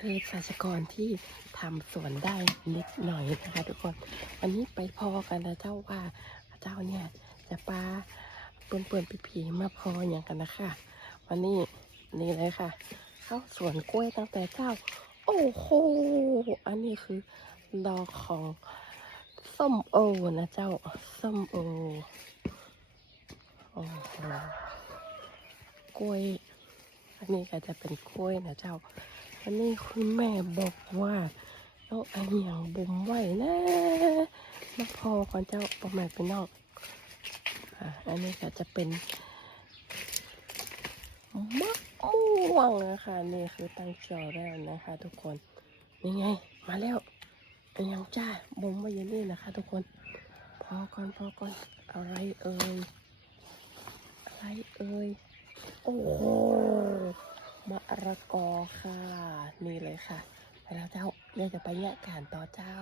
เภสัชกรที่ทำสวนได้นิดหน่อยนะคะทุกคนวันนี้ไปพอกันนะเจ้าว่าเจ้าเนี่ยจะปลาเปิ่นๆผีๆมาพออย่างกันนะคะวันนี้นี่เลยค่ะเข้าสวนกล้วยตั้งแต่เจ้าโอ้โหอันนี้คือดอกของส้มโอนะเจ้าส้มโอโอ้โหกล้วยอันนี้ก็จะเป็นกล้วยนะเจ้าอันนี้คุณแม่บอกว่าต้องอันอย่างบุมไว้นะมาพอก่อนเจ้าประมาณเป็นนอกอันนี้ก็จะเป็นมะม่วงนะคะนี่คือตั้งจอแล้วนะคะทุกคนนี่ไงมาแล้วอันยังจ้าบุมไว้อยังนี่นะคะทุกคนพอก่อนอะไรเอ่ยอะไรเอ่ยโอ้โหมะระกอค่ะนี่เลยค่ะไปแล้วเจ้าเดี๋ยวจะไปแยกกันต่อเจ้า